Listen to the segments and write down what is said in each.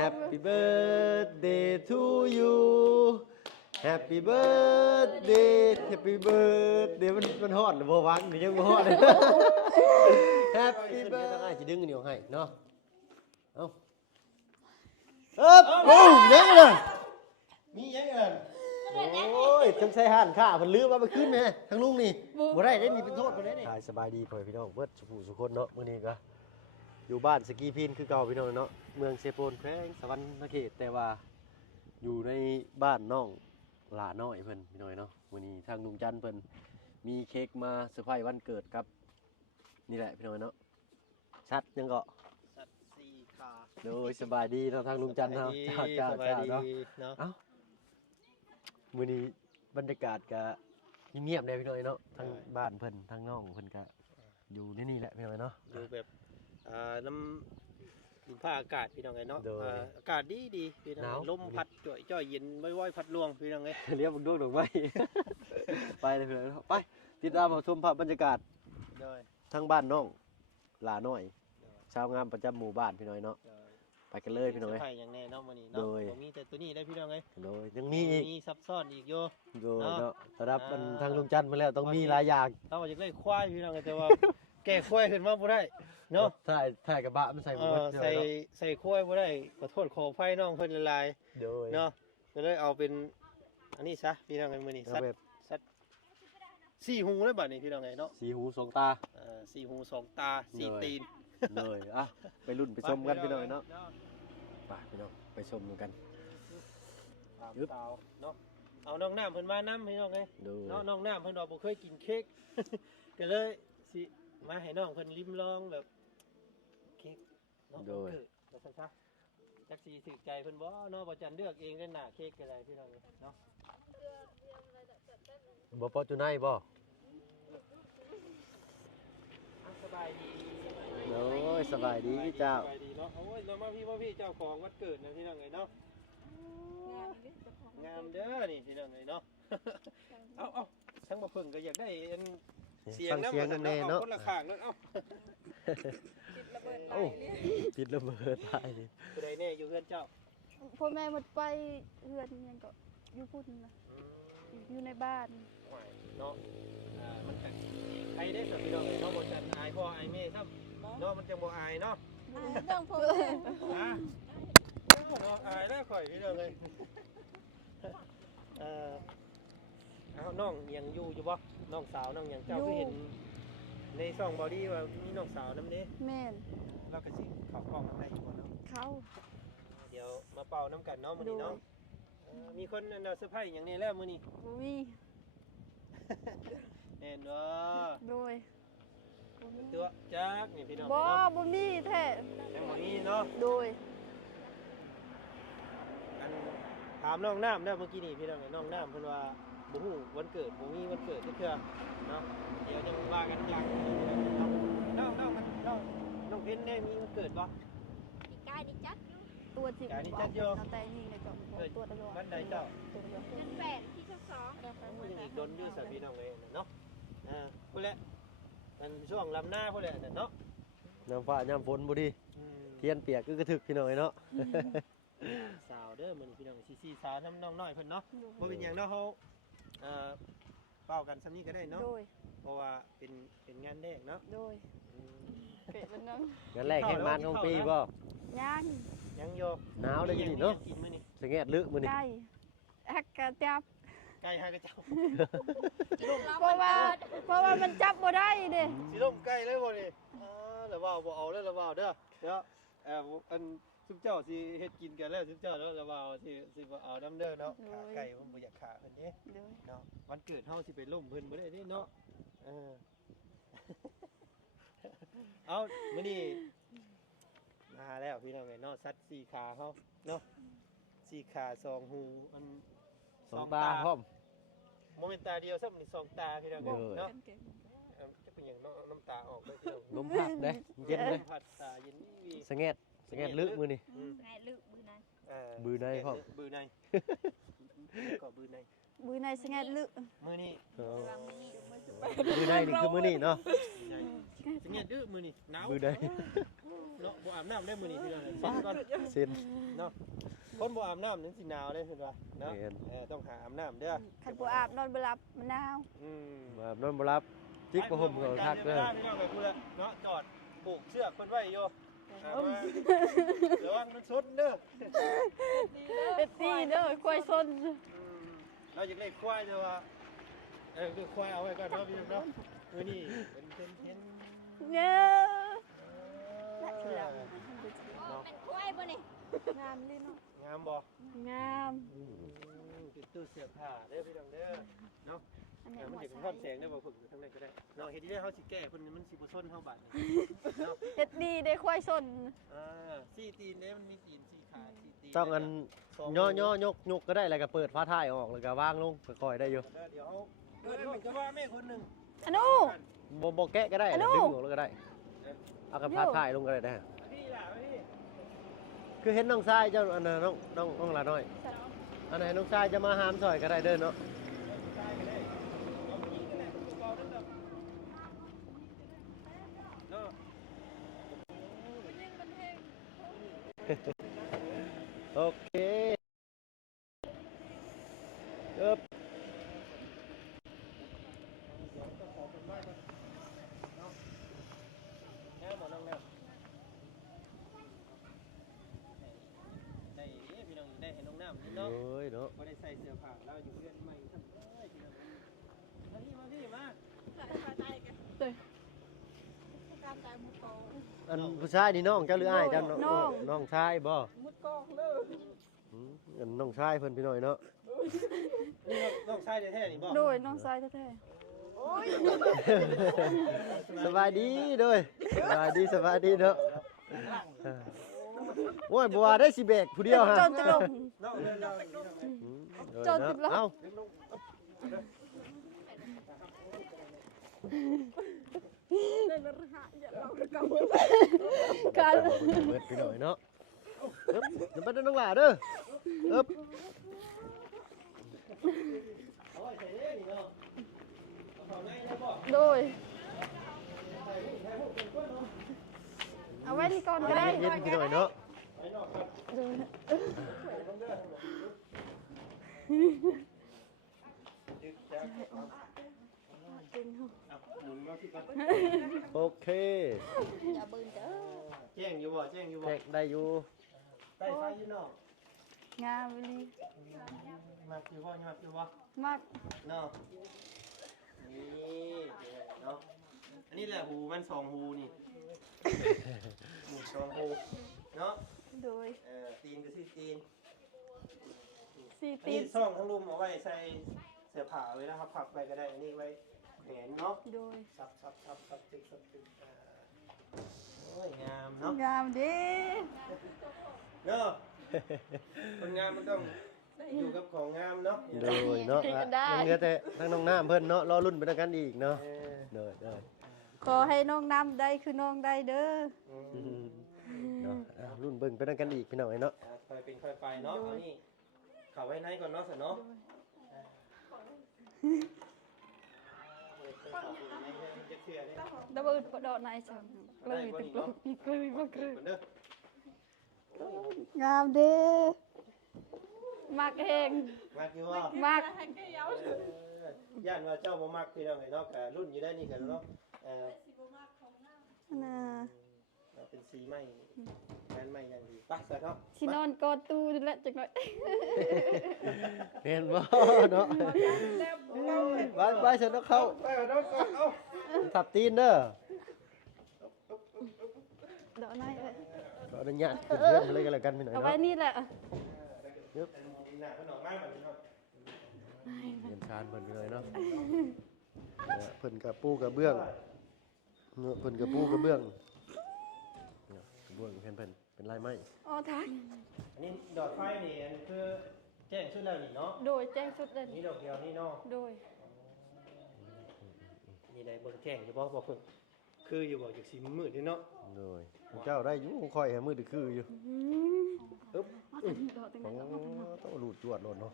Happy birthday to you Happy birthday Happy birthday มันฮอดหรือบ่วังยังบ่ฮอดเลย Happy birthday จะดึงนิ้วให้เนาะเอาโอ้ยังเลยมียังเลยโอ้ยจังใส่ห่านข้าเพิ่นลืมว่าไปขึ้นแม่ทางลุงนี่บ่ได้มีเป็นโทษบ่ได้นี่สบายดีพ่อพี่น้องเบิดสุขสุคนเนาะมื้อนี้ก็อยู่บ้านสกีพินคือเก่าพี่น้องเนาะเมืองเซโปนแขวงสวรรณเขตแต่ว่าอยู่ในบ้านน้องหลาน้อยเพิ่นพี่น้อยเนาะมื้อนี้ทางลุงจันเพิ่นมีเค้กมาเซอร์ไพรส์วันเกิดครับนี่แหละพี่น้อยเนาะชัดยังก็ชัด4ขาโดยสบายดีเนาะทางลุงจันเนาะจ้าเนาะเอ้ามื้อนี้บรรยากาศก็เงียบๆเลยพี่น้อยเนาะทั้งบ้านเพิ่นทั้งน้องเพิ่นก็อยู่ในนี่แหละพี่น้อยเนาะอยู่แบบน้ำดินผ้าอากาศพี่น้องไงเนาะอากาศดีพี่น้องลมพัดจ่อยเย็นว่อยๆพัดลวงพี่น้องไงเรียกบักดวงดอกไม้ไปเลยพี่น้องไปติดตามชมภาพบรรยากาศทั้งบ้านน้องหลาน้อยชาวงามประจำหมู่บ้านพี่น้อยเนาะไปกันเลยพี่น้องไผ่อย่างแน่เนาะวันนี้เนาะมีแต่ตัวนี้ได้พี่น้องไงโดยยังมีซับซ้อนอีกโยเนาะสำหรับทางลุงจันทร์มาแล้วต้องมีหลายอย่างเราอยากได้ควายพี่น้องแต่ว่าแก่ควายขึ้นมาบ่ได้เนาะถ่ายกระบะมันใส่ใส่ควายบ่ได้ขอโทษขอไฟน้องเพิ่นละลายเนาะก็เลยเอาเป็นอันนี้ซะพี่น้องไงมื้อนี้สัตว์4หูเลยบัดนี้พี่น้องไงเนาะ4หู2ตา4หู2ตา4ตีนเลยอ่ะไปรุ่นไปชมกันพี่น้องเนาะไปพี่น้องไปชมกันยึบเนาะเอาน้องน้ำเพิ่นมาน้ำพี่น้องไงเนาะน้องน้ำเพิ่นว่าบ่เคยกินเค้กก็เลยสิมาให้น้องเพิ่นลิ้มลองแบบเค้กเนาะแล้วซั่นซะจักสิถูกใจเพิ่นบ่เนาะบ่จันเลือกเองได้หน้าเค้กก็ได้พี่น้องเนาะบ่พอจุไนบ่สบายดีโอ้ยสบายดีเจ้าสบายดีเนาะโอ้ยเรามาพี่เจ้าของวันเกิดนะพี่น้องไงเนาะงามเด้อนี่พี่น้องไงเนาะเอาทั้งบ่เพิ่งก็อยากได้เสียงน้ำแน่เนาะคนละข้างเนาะปิดระเบิดตายเลยผู้ใดแน่อยู่เฮือนเจ้าพ่อแม่หมดไปเฮือนยังก็อยู่พุ่นนะอยู่ในบ้านเนาะมันจะใครได้สักพี่น้องเนาะบ่จันอายพ่ออายแม่ซ้ำเนาะมันจะบ่อายเนาะต้องพ่อแม่เนาะอายแล้วข่อยพี่น้องเลยเอาน้องยังอยู่บ่น้องสาวน้องยังเจ้าคือเห็นในช่องบอดี้ว่ามีน้องสาวนำเด้แม่นเราก็สิเข้ากล้องนำได้อยู่เนาะเข้าเดี๋ยวมาเป่าน้ำกันเนาะมื้อนี้เนาะมีคนเซอร์ไพรส์อย่างนี้แล้วมื้อนี้บ่มีเห็นบ่โดยตัวจักนี่พี่น้องบ่มีแท้ยังบ่มีเนาะโดยอันถามน้องน้ำเมื่อกี้นี่พี่น้องน้องน้ำเพิ่นว่าบ่ฮู้วันเกิดบ่มีวันเกิดจักเทื่อเนาะเดี๋ยวยังว่ากันอย่างน้องเพ็ญได้มีวันเกิดบ่ปีกายดิจัดอยู่ตัวที่กายดิจัดอยู่แต่นี่เลยก็ตัวตลอดวันใดเจ้านั่นแปดที่2ยังอีกดนอยู่ซะพี่น้องเอ้ยเนาะพุ่นแหละอันช่วงลำหน้าพุ่นแหละเนาะน้ำฟ้าน้ำฝนบ่ดีเทียนเปียกกระถึกพี่น้องเนาะสาวเด้อมื้อนี้พี่น้องซีสาวน้องน้อยเพิ่นเนาะบ่เป็นหยังเนาะเฮาเป่ากันซ้ำนี้ก็ได้เนาะเพราะว่าเป็นงานแรกเนาะโดยเกิดวันนึงงานแรกแห่งมันของปีบ่ยังโยหนาวเลยนี่เนาะสิแงดลึกมื้อนี้ไก่ฮักกะจับไก่ฮักกะจับเพราะว่ามันจับบ่ได้เด้สิลมไก่เลยบ่นี่แล้วว่าบ่เอาแล้วแล้วว่าเด้อเดี๋ยวอันซุปเจ้าสิเฮ็ดกินกันแล้วซุปเจ้าแล้วแล้วว่าสิบ่เอาน้ำเด้อเนาะขาไก่ผมบ่อยากขาเพิ่นเด้เนาะวันเกิดเฮาสิไปล่มเพิ่นบ่ได้เด้เนาะเอามื้อนี้มาแล้วพี่น้องเอ้ยเนาะสัตว์4ขาเฮาเนาะ4ขา2หูอัน2ตาพร้อมโมเมนตาเดียวซ้ำนี่2ตาพี่น้องเอ้ยเนาะจะเป็นหยังเนาะน้ำตาออกเลยพี่น้องลมพัดเด้เย็นเด้พัดตาเย็นนี่สงดลึกมื้อนี้ไงลึกบือในบือในพร้อมบือในก็บือใน มือในสงัดลึ มื้อนี้ มือใดนี่คือมือนี่เนาะ สิเงียดื้อมื้อนี้หนาว มือใด เนาะบ่อาบน้ำได้มื้อนี้พี่น้องเซ็นก่อน เซ็น เนาะคนบ่อาบน้ำนั่นสิหนาวได้เพิ่นว่าเนาะ แม่น ต้องหาอาบน้ำเด้อ ขันปูอาบนอนบหลับมันหนาว อืม มานอนบ่รับจิกบ่ห่มก็ทักเด้อ พี่น้องไปพูดแล้วเนาะจอดปลูกเชือกเพิ่นไว้อยู่ระวังมันสุดเด้อ เป็นตีเด้อควายซน เราอยากได้ควายแต่ว่าคือควายเอาไว้ก่อนเนาะพี่น้องเนาะมื้อนี้เป็นเห็น เนี่ย เป็นกล้วยบ่นี่ งามเลยเนาะ งามบ่ งาม เป็นตู้เสื้อผ้าเด้อพี่น้องเด้อเนาะ อันนี้ มัน หัว จะเป็น ใส ความแสงได้บ่ฝึกอยู่ทั้งนั้นก็ได้เนาะเฮ็ดที่ได้เฮาสิแก้เพิ่นมันสิบ่ซนเฮาบาดนี้เนาะ เฮ็ดดีได้ควายซน สี่ตีนเด้มันมีตีนสี่ขาสี่ตีน ต้องอันย่อยกก็ได้แล้วก็เปิดฟ้าท้ายออกแล้วก็วางลงค่อยๆได้อยู่ เดี๋ยวเดินมันก็ว่าแม่คนหนึง อนุ บ่แกะก็ได้ อนุ ดึงออกแล้วก็ได้เอากับฟ้าท้ายลงก็ได้นะ พี่ล่ะพี่ คือเห็นน้องชายเจ้าอันน่ะน้องหลาน้อยอันไหนน้องชายจะมาหามซอยก็ได้เด้อเนาะ ตายกันเลยเอาพี่กันเลยตัวเบานั่นดอกเนาะ โอเคเอิบ แง่หมดน้องแง่ได้พี่น้องได้เห็นน้องน้ำนี่เนาะ เอ้ยเนาะ บ่ได้ใส่เสื้อผ้าเราอยู่เพื่อนใหม่ครับเอ้ยพี่น้องมาพี่มา การตายมุกโก อันผู้ชายนี่น้องเจ้าหรืออ้ายเจ้าน้องชายบ่ มุดกองเลย อันน้องชายเพิ่นพี่น้อยเนาะ นี่น้องชายแท้ๆนี่บ่ โดยน้องชายแท้ สบายดีเด้อสบายดีเนาะโอ้ยบ่ว่าได้สิแบกผู้เดียวฮะ ๆจนจะลง น้องเดินเรา จนติดลม เอ้า กัน เบิดพี่น้อยเนาะเอิบเดี๋ยวไปเด้อน้องหล่าเด้อเอิบ เอาไว้ใส่เด้นี่เนาะเอาเข้าในได้บ่ โดยเอาไว้นี่ก่อนก็ได้ เย็นๆพี่น้อยเนาะ ไปนอกครับ โดย ดึกจักเอาหมุนมาที่ก่อน โอเค อย่าเบิ่งเด้อ แจ้งอยู่บ่แจ้งอยู่บ่ แทกได้อยู่ ใต้ไฟอยู่นอก งามเลย มาคือบ่มาคือบ่ มาก เนาะนี่เนาะอันนี้แหละหูมัน2หูนี่นี่2หูเนาะ โดย ตีนก็สิตีน สี อัน ตี นี้ น ซ่องทั้งลุมเอาไว้ใส่เสื้อผ้าไว้นะครับพับไปก็ได้อันนี้ไว้แขนเนาะ โดย ซับตึกโอ้ยงามเนาะ งามเด้ เนาะคนงามมันต้องอยู่กับของงามเนาะ โดยเนาะยังเหลือแต่ทั้งน้องน้ำเพิ่นเนาะรอรุ่นไปด้วยกันอีกเนาะ เออ เด้อ ขอให้น้องน้ำได้คือน้องได้เด้อ เนาะรุ่นเบิ่งไปด้วยกันอีกพี่น้องเนาะ ค่อยเป็นค่อยไปเนาะเอานี่เข้าไว้ในก่อนเนาะสิเนาะจะเชื่อได้ ดับเบิลดอกนายสั่งเลยตึกลมเลยบ่คือ เหมือนเด้อง ามเด้มักเอง มักอยู่ว่า มัก ย่านว่าเจ้าบ่มักพี่น้องไอ้เนาะกะรุ่นอยู่ได้นี่กันเนาะน่ะ เป็นสีใหม่งานใหม่อย่างดีไปซะเนาะ สินอนกอดตู้นี่แหละจังหน่อย เห็นบ่เนาะไปเสร็จแล้วเข้า ไปเนาะก่อนเอา ทับตีนเด้อ ดอกนายเอ้ย ขออนุญาตขึ้นเรื่องเลยกันแล้วกันพี่น้อย เอา เนาะ ไว้นี่แหละ หน้าขนมมากแบบนี้เนาะ เรียนชานเพิ่นพี่น้อยเนาะเพิ่นกับปูกับเบื้องเนาะเพิ่นกับปูกับเบื้องเนี่ยกระเบื้องเพิ่นเป็นลายไม้ อ๋อทาง อันนี้ดอกไฟนี่อันคือแจ้งชุดแล้วนี่เนาะ โดยแจ้งสุดเลย นี่ดอกเดียวนี่เนาะ โดย นี่ได้เบิ่งแจ้งอยู่บ่บ่เพิ่นคืออยู่บ่อยู่สีมืดนี่เนาะ โดยเจ้าได้อยู่ค่อยให้มือดื้อคืออยู่ อึ๊บดอกตัง โอ้ นั้น ต้องรูดจวดโลดเนาะ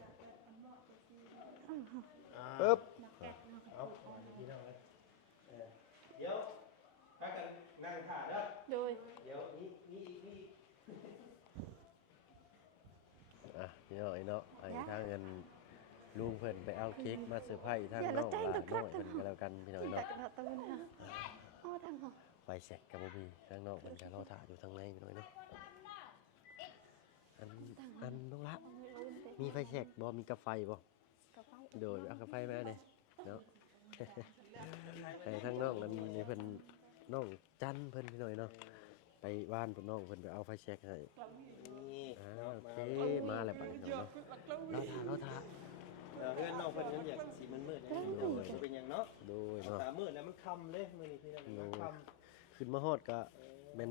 อ ปึ๊บ เอาพี่น้องเลยเดี๋ยวถ้ากันนั่งถ่ายเด้อ โดย เดี๋ยวนี่ อ่ะพี่น้องไอ้เนาะไอ้ทางเงินลุงเพิ่นไปเอาเค้กมาเซอร์ไพรส์ทางน้องหลานน้อยเพิ่นก็แล้วกันพี่น้อง ที่ เนาะ ตักกระตุ้นค่ะอ๋อทางหอ ไฟแสกกับบ่มีทางนอกเพิ่นก็รอถ่ายอยู่ทางในพี่น้องเนาะอันน้องละมีไฟแสกบ่มีกาไฟบ่ กระเป๋า โดยเอากาไฟมาเด้เนาะ ไปทางน้องนั้นนี่เพิ่นน้องจันเพิ่นพี่น้อยเนาะไปบ้านเพิ่นน้องเพิ่นไปเอาไฟแช็กให้ นี่ โอเคมาแล้วบัดนี้เนาะรอท่า เพื่อนน้องเพิ่นนั้นอยากสีมันมืดนะเป็นอย่างเนาะ โดยเนาะ ตามืดแล้วมันค่ำเลยมื้อนี้พี่น้องค่ำ ขึ้นมาฮอดก็แม่น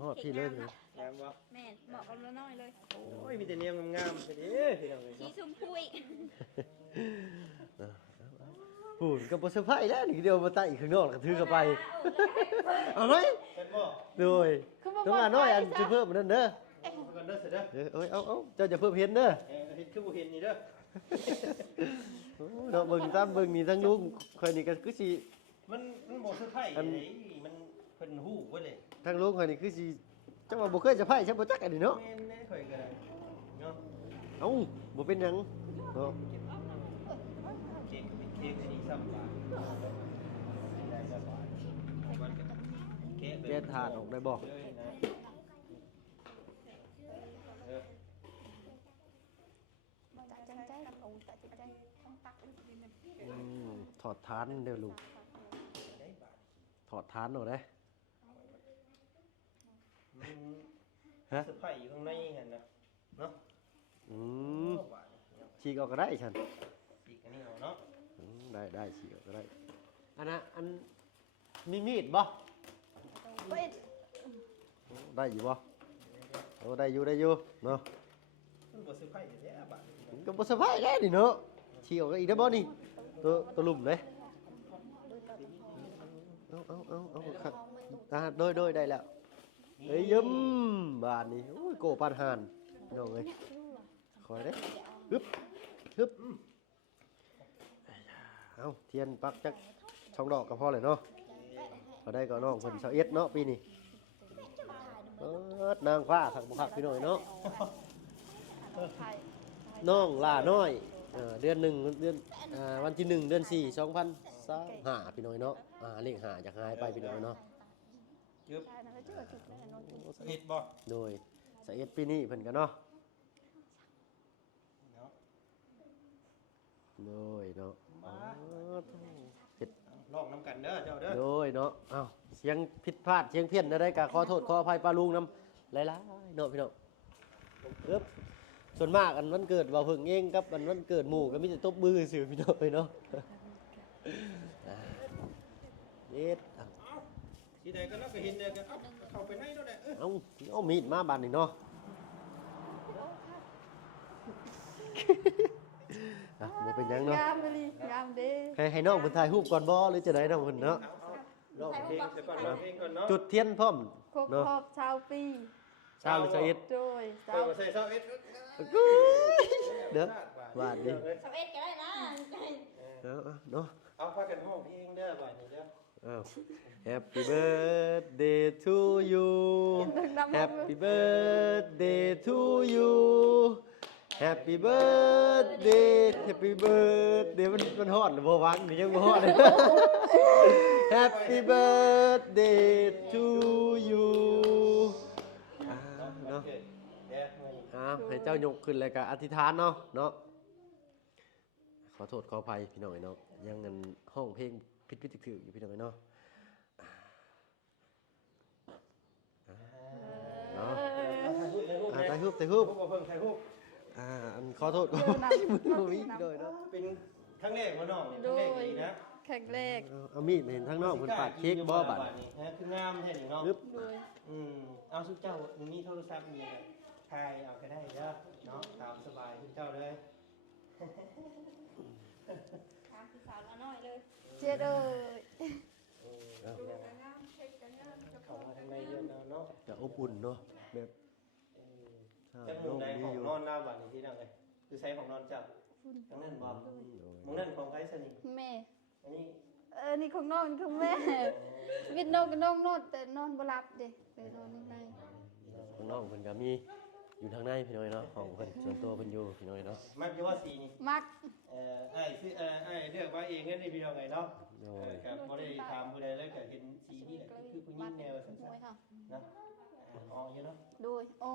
ฮอดพี่เลยพี่น้อง แงามบ่ แม่นเหมาะกับเราน้อยเลย โอ้ยมีแต่เนียมงามๆไปดิพี่น้องเอ้ย สี เนาะ ชมพูอีก พูนก็บ่เซอร์ไพรส์แล้วนี่เดียวมาตั้งอีกข้างนอกแล้วก็ถือกลับไปเอาไหม เฮ็ดบ่ โดยต้องการน้อยอันจะเพิ่มนั่นเด้อ ก่อนเด้อเสร็จเด้อ เดี๋ยวเอาเจ้าจะเพิ่มเห็นเด้อ เฮ็ดคือบ่เห็นนี่เด้อ โอ้เนาะเบิ่งตามเบิ่งนี่ทั้งลุงข่อยนี่ก็คือสิ มันบ่เซอร์ไพรส์เลยมันเพิ่นฮู้เบิดเลย ทั้งลุงข่อยนี่คือสิจังว่าบ่เคยจะไผใช่บ่จักอันนี้เนาะ แม่นๆข่อยก็ได้เนาะ เอ้าบ่เป็นหยังเนาะ เค้กก็เป็นเค้กอันนี้ซ้ำบาทได้ซ้ำบาทมันก็เค้ก แกะถาดออกได้บ่ เลยนะเออ ตักจังใจโอ้ตักจังใจต้องตัก ถอดฐานเด้อลูก ได้บาท ถอดฐานออกได้ มัน ฮะ เซอร์ไพรส์อยู่ข้างในหั่นนะเนาะ อืม บาทเนี่ย ฉีกออกก็ได้ฉัน อีกอันนี้เอาเนาะ ได้ฉีกออกก็ได้อันน่ะอันมีมีดบ่ เว้ย ได้อยู่บ่โอ้ได้อยู่เนาะ มันบ่เซอร์ไพรส์แท้บาท มันก็บ่สบายได้นี่เนาะฉีกออกก็อีกได้บ่นี่ตัวลุ่มเลยเอาครับโดยได้แล้วเอ้ยยิ้มบานนี่โอ้ยโกปานหานน้องเอ้ยคอยเด้ฮึบเอาเทียนปักจักช่องดอกก็พอเลยเนาะพอได้ก็น้องเพิ่น21เนาะปีนี้นางฟ้าคักบ่คักพี่น้อยเนาะ ไทย น้องล่าน้อยเดือน1เดือนวันที่1เดือน4 2025พี่น้อยเนาะเลข5จากหายไปพี่น้อยเนาะ ยึบ ใช่นะแล้วเจอจุดแน่นอนจุด เฮ็ดบ่ โดย21ปีนี้เพิ่นก็เนาะ เนาะ โดยเนาะเฮ็ด ลองน้ำกันเด้อเจ้าเด้อ โดยเนาะอ้าวเสียงผิดพลาดเสียงเพี้ยนได้ก็ขอโทษขออภัยป้าลุงนำหลายๆเนาะพี่น้องปึ๊บส่วนมากอันวันเกิดว่าเพิ่งเองกับอันวันเกิดหมู่ก็มีแต่ตบมือซื่อพี่น้องเนาะเอ็ด ทีใดก็นักก็เห็นเด้อก็เอาเข้าไปในแล้วแหละเอามีดมาบานนี่เนาะบ่เป็นหยังเนาะ งามเลยงามเด้ ให้น้องเพิ่นถ่ายรูปก่อนบ่หรือจะได้น้องเพิ่นเนาะ ลองเพลงซะก่อนลองเพลงก่อนเนาะ จุดเทียนพร้อม ครบ เนาะ รอบชาวปี ชาวหรือชาวเอ็ด โดยสา เปิด ว มาใส่เสาเอ็ด เด้อวาดดิ สเอ็ดก็ได้นะ เนาะ เอาพากันห้องเพลงเด้อบ่ายนี้เด้อ อ้าว Happy birthday to you Happy birthday to you Happy birthday มันฮอดหรือบ่วังนี่ยังบ่ฮอดเลย Happy birthday to you เนาะ เด้อมื้อนี้ ให้เจ้ายกขึ้นเลยกับอธิษฐานเนาะขอโทษขออภัยพี่น้องเนาะยังเงินห้องเพลงผิดถืออยู่พี่น้องเนาะเนาะถ่ายรูป ถ่ายรูปบ่เพิ่งถ่ายรูป อันขอโทษขออภัยมือวิ่งด้วยเนาะ เป็นครั้งแรกบ่น้องนี่ครั้งแรกดีนะ แข่งแรก เอามีดเห็นทั้งนอกมันปาดเค้กบ่บัด นี่ฮะคืองามแท้นี่เนาะ ปึ๊บ โดย เอาสุเจ้ามีโทรศัพท์มีอะไรถ่ายเอาก็ได้เด้อเนาะตามสบายสุเจ้าเลย ถามพี่สาวเราน้อยเลย เจ็ดเอ้ย เข้ามาทางในเดือนเนาะ จะอบอุ่นเนาะแบบ จะมุมใดของนอนหน้าบ้านนี่ที่นั่งเลยคือใช้ของนอนจับ พุ่น ทางนั้นบ่มองนั่นของไผซะนี่ แม่ อันนี้ นี่ของน้องของแม่วิทย์น้องก็น้องนอนแต่นอนบ่หลับเด้เลยนอนข้างใน ข้างนอกเพิ่นก็มีอยู่ทางในพี่น้อยเนาะของเพิ่นส่วนตัวเพิ่นอยู่พี่น้อยเนาะ มักจะว่าสีนี่ มัก อ้ายซื้ออ้ายเลือกมาเองเด้นี่พี่น้องไงเนาะ โอ้ย ก็บ่ได้ถามผู้ใดแล้วก็เห็นสีนี่แหละคือผู้หญิงแนวซั่น มวยค่ะ ๆนะอ๋ออยู่เนาะ โดยอ๋อ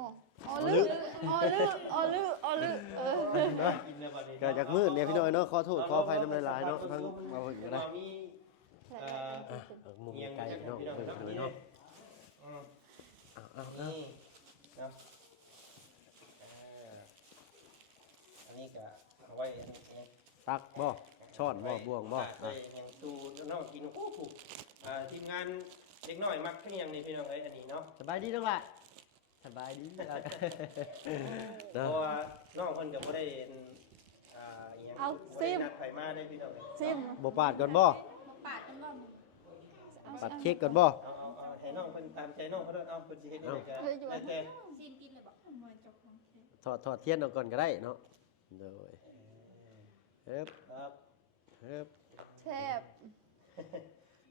ลือกินแล้วบัดนี้ ก็จากมืดเนี่ยพี่น้อยเนาะขอโทษขออภัยน้ำลายๆเนาะทั้งเอาเพิ่นก็ได้ มี มุมไกลเนาะเพิ่นพี่น้อยเนาะเอา นี่เนาะอันนี้ก็เอาไว้อันนี้ ตักบ่ช้อนบ่บ่วงบ่ ไปยังตูน้องกินโอ้โหทีมงานเด็กน้อยมักทั้งอย่างนี้พี่น้องเอ้ยอันนี้เนาะ สบายดีน้องล่ะสบายดี เพราะว่าน้องเพิ่นก็บ่ได้อีหยังนัดไผมาได้พี่น้อง ซิม บ่ปาดก่อนบ่ มาปาดกันบ่ ปัดเค้กก่อนบ่ เอาให้น้องเพิ่นตามใจน้องเพิ่นเอาเพิ่นสิเฮ็ดได้ก็แล้วแต่ ซีมกินเลยบ่มาจบของเค้ก ถอดเทียนออกก่อนก็ได้เนาะโดยเฮ็บ ครับ เฮ็บ แซ่บ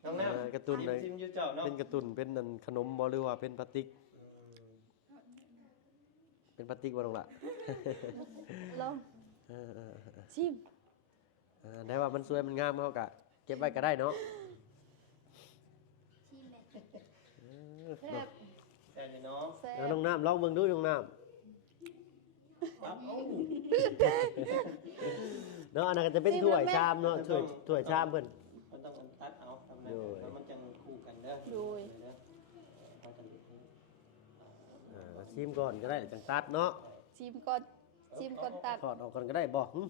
น้องน้ำ การ์ตูนเลย ซิมอยู่เจ้าเนาะ เป็นการ์ตูนเป็นนั่นขนมบ่หรือว่าเป็นพลาสติกเป็นพลาสติกบ่น้องล่ะ ลอง เออ ชิม ได้ว่ามันสวยมันงามเฮาก็เก็บไว้ก็ได้เนาะ ชิมแม่ แซ่บ แต่นี่เนาะ แซ่ แล้ว บ น้องน้ำลองเบิ่งดูน้องน้ำ ครับโอ้ เนาะอันนั้นก็จะเป็นถ้วยชามเนาะถ้วยชามเพิ่น มันต้องตัดเอาทำแล้วมันจะคู่กันเด้อ โดย ชิมก่อนก็ได้จังตัดเนาะ ชิมก่อนตัก ถอดออกก่อนก็ได้บ่หึ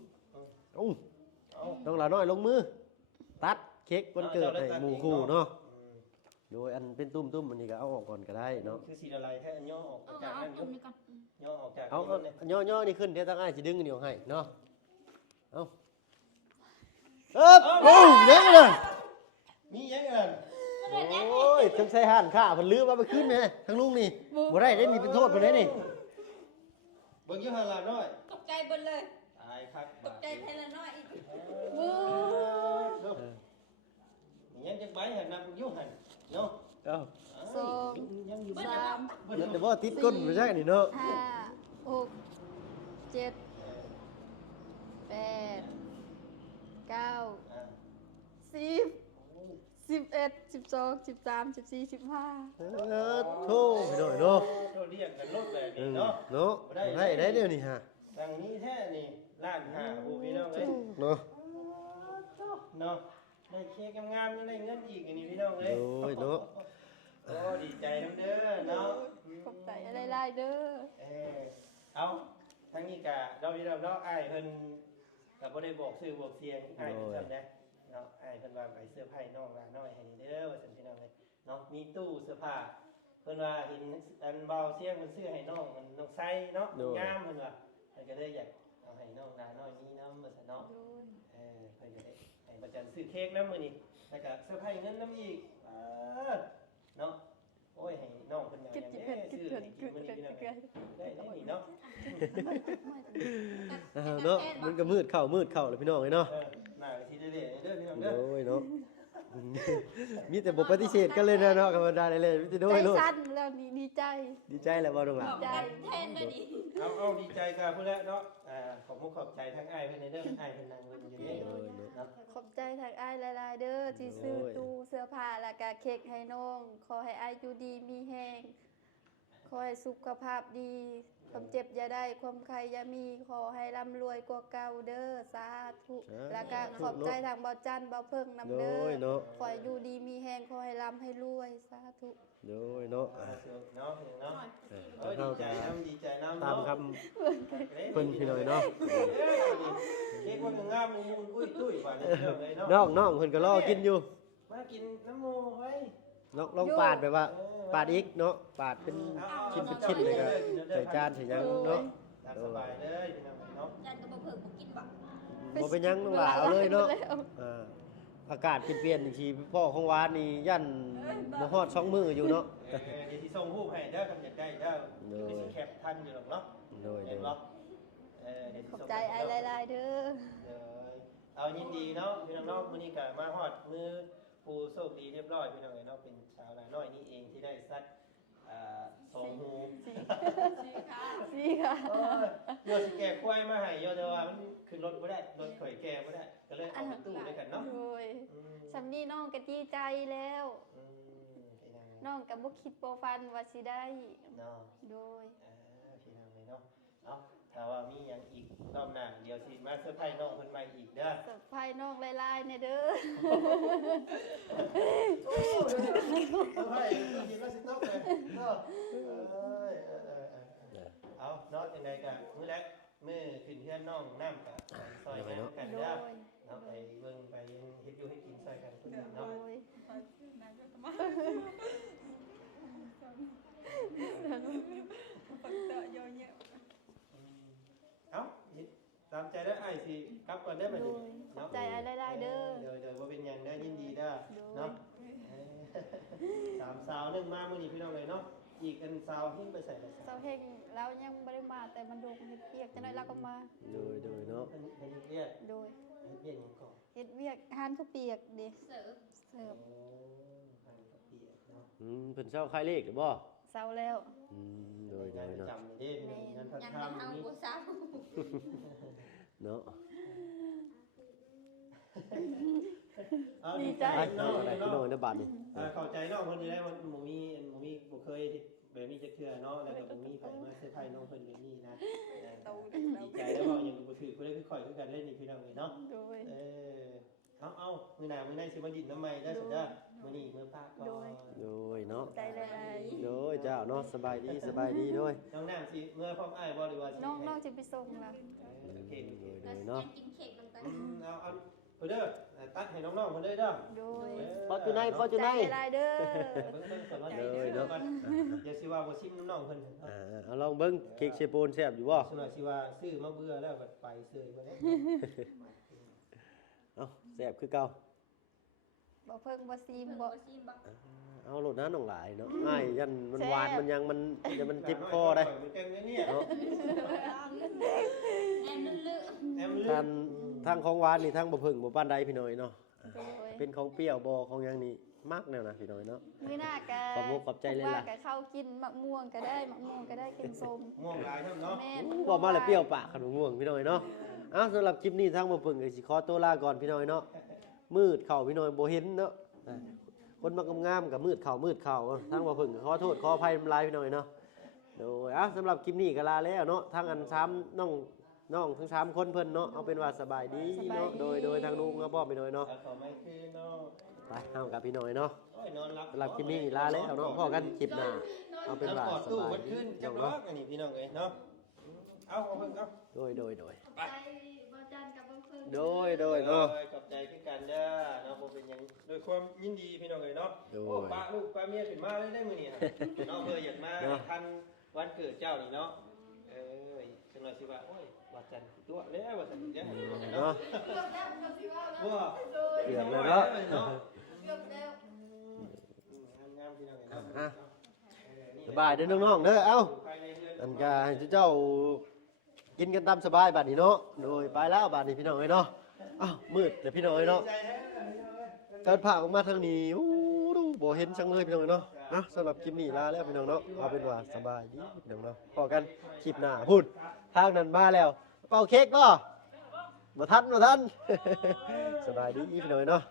ต้องหลาน้อยลงมือ ตัดเค้กวันเกิดให้หมู่คู่เนาะโดยอันเป็นตุ้มๆอันนี้ก็เอาออกก่อนก็ได้เนาะ คือสีอะไรแค่ย่อออก เอา จาก เอา นั้น อันนี้ก่อน ย่อออกจาก เอาย่อๆนี่ขึ้นเดี๋ยวตั้งอ้ายสิดึงอันนี้ออกให้เนาะเอาโอ้ยเด้เลย มียังเอิญ โอ้ยทั้งใส่ห่านข้าเพิ่นลืมเอาไปขึ้นแม่ทั้งลุงนี่บ่ได้นี่เป็นโทษเพิ่นได้นี่ เบิ่งอยู่หันหลังน้อย ตกใจเบิดเลย ตายคัก ตกใจแทนละน้อยอีก บู๊ ยังจะไปหันหน้าเบิ่งอยู่หันเนาะ เอ้า สอง ยังอยู่ สาม เดี๋ยวบ่ติดก้นบ่ใช่นี่เนาะ ห้าหกเจ็ดแปดเก้า10 11 12 13 14 15 โธ่พี่น้อยเนาะ โทษเรียกกันรถแบบนี้เนาะ เนาะได้เดี๋ยวนี้ฮะ ทางนี้แท้นี่ล้านห้าโอ้พี่น้องเอ้ย เนาะ เนาะได้เค้กงามๆได้เงินอีกอันนี้พี่น้องเอ้ย โอ้ยเนาะ โอ้ดีใจนำเด้อเนาะ ขอบใจอะไรไล่เด้อ เอาทั้งนี้กะเราที่เราเนาะอ้ายเพิ่นก็บ่ได้บอกชื่อบอกเสียงอ้ายเพิ่นจำได้เนาะอ้ายเพิ่นว่าไปเสื้อผ้าน้องลาน้อยให้นี่เด้อว่าซั่นพี่น้องเอ้ยเนาะมีตู้เสื้อผ้าเพิ่นว่าเห็นอันเบาเสียงเพิ่นซื้อให้น้องมันน้องไซเนาะงามเพิ่นว่าเพิ่นก็เลยอยากเอาให้น้องลาน้อยมีน้ำว่าซั่นเนาะ เพิ่นก็ได้ให้ประจันซื้อเค้กน้ำมื้อนี้แล้วก็เสื้อผ้าเงินน้ำอีกเนาะโอ้ยให้น้องเพิ่นเอา คิด อย่าง จิ นี้ เผ็ดคิด ซื้อ เผ็ด ให้กิ คิ น ด มื้อ เผ็ นี้ ด พี่น้อง คิด ได้นี่เนาะ เนาะมันก็มืดเข้าเลยพี่น้องเนาะ หน้าก็สิได้ๆเด้อพี่น้องเด้อ โอ้ยเนาะมีแต่บ่ปฏิเสธกันเลยนะเนาะกันบ่ได้เลยมีแต่โด ใจ ยโลด สั่นแล้วนี่ดีใจ ดีใจแหละบ่น้องหล่ะ บอกกันแทนเลยดิ เอาดีใจกับพุ่นแล้วเนาะขอบคุณขอบใจทั้งอ้ายเพิ่นเด้ออ้ายเพิ่นนั่งอยู่นี่เนาะ ขอบใจทางอ้ายหลายๆเด้อที่ซื้อตู้เสื้อผ้าแล้วก็เค้กให้น้อง ขอให้อ้ายอยู่ดีมีแฮงขอให้สุขภาพดีความเจ็บอย่าได้ความใครอย่ามีขอให้ร่ำรวยกว่าเก่าเด้อสาธุแล้วก็ขอบใจทางเบาจันเบาเพิ่งนำ โด เด้อย เนาะ ขอให้อยู่ดีมีแฮงขอให้ร่ำให้รวยสาธุ โดยเนาะ เนาะเนาะ เออ ดีใจน้ำ ตามคำเพิ่นพี่น้อยเนาะ เค้กมันงามมูนอุ้ยตุ้ยกว่านี้เด้อเลยเนาะ น้องเพิ่นก็รอกินอยู่ มากินน้ำมูไว้ ลองปาดแบบว่าปาดอีกเนาะปาดเป็นชิ้นเป็นชิ้นเลยก็ใส่จานใส่หยังเนาะ ตามสบายเลยพี่น้องเนาะ ยันก็บ่เพิ่งบ่กินบ่ บ่เป็นหยังน้องหลาเอาเลยเนาะอากาศเปลี่ยนๆทีพ่อของหวานนี่ยันบ่ฮอด2มื้ออยู่เนาะ เดี๋ยวที่ส่งรูปให้เด้อทำอยากได้เด้อคือสิแคปทันอยู่หรอกเนาะ โดย เห็นบ่ เดี๋ยว ขอบใจไอ้หลายๆเด้อ เอายินดีเนาะพี่น้องๆมื้อนี้ก็มาฮอดมือผู้โชคดีเรียบร้อยพี่น้องเนาะเป็นชาวนาน้อยนี่เองที่ได้สัตว์2 หู สี่ค่ะ โยสิแก่ควายมาให้โยแต่ว่ามันขึ้นรถบ่ได้รถข่อยแก่บ่ได้ก็เลยเอาไปตู้ด้วยกันเนาะ โดยสำนีน้องก็ดีใจแล้ว น้องก็บ่คิดบ่ฝันว่าสิได้ เนาะ โดย พี่น้องเนาะเอาถ้าว่ามีหยังอีกรอบหน้าเดี๋ยวสิมาเซอร์ไพรส์น้องเพิ่นใหม่อีกเด้อ เซอร์ไพรส์น้องหลายๆเนี่ยเด้อ โอ้เซอร์ไพรส์กินแล้วสิตกเลยเนาะเอาเนาะจังไดก็มื้อแรกมื้อขึ้นเฮือนน้องน้ำก็ซอยกัน โด เด้อย เนาะไปเบิ่งไปเฮ็ดอยู่ให้กินซอยกันพุ่น โด เนาะ ย เอาตามใจได้ไอ้สิกลับก่อนได้ไหม โดยขอบใจไอ้หลายๆเด้อ เดี๋ยวว่าเป็นอย่างได้ยินดีเด้อเนาะ3 สาวนึงมามื้อนี้พี่น้องเลยเนาะอีกอันสาวที่ไปใส่ละ เสาเฮงเรายังบ่ได้มาแต่มันโดนเฮ็ดเวียกจังได๋เราก็มา โดยเนาะ อันนี้เรียก โดย เรียกหยังก่อน เฮ็ดเวียกหานข้าวเปียกเด้ เสิร์ฟ เสิร์ฟ ทางกระเปียกเนาะ เพิ่นเช้าคายเลขหรือบ่ เซาแล้ว โดย งานประ เนาะ จำนี่เด้งานพัฒ ยัง นา ไม่เอา นี้ กูซ้ เนาะ ดีใจ ไป เนาะ อะไรพี่น้องในบ้านนี่ เข้าใจน้องคนนี้ได้มันบ่มีบ่เคยแบบนี้จะเทื่อเนาะแล้วก็บ่มีไผมาเซอร์ไพรส์น้องเพิ่นแบบนี้นะดีใจแล้วว่ายังบ่ถือบ่ได้คือข่อยคือกันเล่นนี่พี่น้องเอ้ยเนาะ โดย เอามื้อหน้ามื้อในสิมาดินน้ำใหม่ได้สุดเด้อมื้อนี้มื้อปากก่อน โดยเนาะ ใจหลาย โดยเจ้าเนาะสบายดีด้วย น้องน้ำสิเมื่อพร้อมอ้ายบ่หรือว่าสิ ๆน้องสิไปส่งล่ะ โอเค โดย ำแล้ว เนาะ ยังกินเค้กมันกัน เอาเพิ่นเด้อตัดให้น้องๆเพิ่นเด้อเด้อ โดย ฟอร์จูไน ใจหลายๆเด้อ เบิ่งก่อนว่า เลยเนาะ อย่าสิว่าบ่ชิมน้องๆเพิ่น เอาลองเบิ่งเค้กเชโปนแซ่บอยู่บ่ สมัยสิว่าซื้อมาเบื่อแล้วก็ไปซื้อบ่ได้ เอาแซ่บคือเก่า บ่เพิ่งบ่ซีม เพิ่ง บ่ มาซิมบอก เอาโลดน้าน้องหลายเนาะอ้ายยันมันหวานมันยังมันอย่ามันเจ็บคอได้ มันเก่งเลยเนี่ย เนาะ แอมลึก แอมลื ทางของหวานนี่ทางบ่เพิ่งบ่ปานใดพี่น้อยเนาะ โดย เป็นของเปรี้ยวบ่ของหยังนี่มักแนวนะพี่น้อยเนาะ มื้อหน้าก็ ขอบคุณขอบใจเลยล่ะ ว่าก็เข้ากินมะม่วงก็ได้มะม่วงก็ได้กินส้ม ม่วงลายเท่าเนาะ แม่น บ่มาแล้วเปรี้ยวปากขนมม่วงพี่น้อยเนาะอ้าวสำหรับคลิปนี้ทางบ่เพิ่งก็สิขอตัวลาก่อนพี่น้อยเนาะมืดเข้าพี่น้อยบ่เห็นเนาะคนมางามๆกับมืดเข้าทางบ่เพิ่งก็ขอโทษขออภัยหลายพี่น้อยเนาะโดยสำหรับคลิปนี้ก็ลาแล้วเนาะทางอัน3น้องทั้ง3คนเพิ่นเนาะเอาเป็นว่าสบายดีเนาะโดยทางลุงก็บ่พี่น้อยเนาะ ขอไม่คือเนาะ ไปเฮากับพี่น้อยเนาะ โอ้ยนอนรับ สำหรับคลิปนี้ลาแล้วเนาะพอกันคลิปหน้าเอาเป็นว่า กอด ส ตู้ บาย วัด ดี ขึ้นจั เจ้าง ร้อ เนาะ อันนี้พี่น้องเอ้ยเนาะเอาเพิ่งเอา โดย ใจบ่จันกับบ่เพิ่ง เนาะ ขอบใจคือกันเด้อเนาะบ่เป็นหยังด้วยความยินดีพี่น้องเอ้ยเนาะ โดย โอ้ป้าลูกป้าเมียขึ้นมาเลยได้มื้อนี้เนาะเพื่ออยากมาทันวันเกิดเจ้านี่เนาะจังหน่อยสิว่าโอ้ยว่าจันตัวแล้วว่าจันเด้อ เนาะ เกือบแล้วก็สิว่าแล้ว ว่า โดย เกือบแล้วเนาะ เกือบแล้ว งามๆพี่น้องเอ้ยเนาะ อ่ะสบายเด้อน้องๆเด้อเอ้าอันก็ให้เจ้ากินกันตามสบายบัดนี้เนาะโดยไปแล้วบัดนี้พี่น้องเอ้ยเนาะอ้าวมืดแต่พี่น้องเอ้ยเนาะการผ่าออกมาทางนี้โอ้ดูบ่เห็นจังเลยพี่น้องเอ้ยเนาะสำหรับคลิปนี้ลาแล้วพี่น้องเนาะเอาเป็นว่าสบายดีพี่น้องเนาะพอกันคลิปหน้าพูดทางนั้นมาแล้วเป่าเค้กบ่ทัน สบายดีพี่น้องเอ้ยเนาะ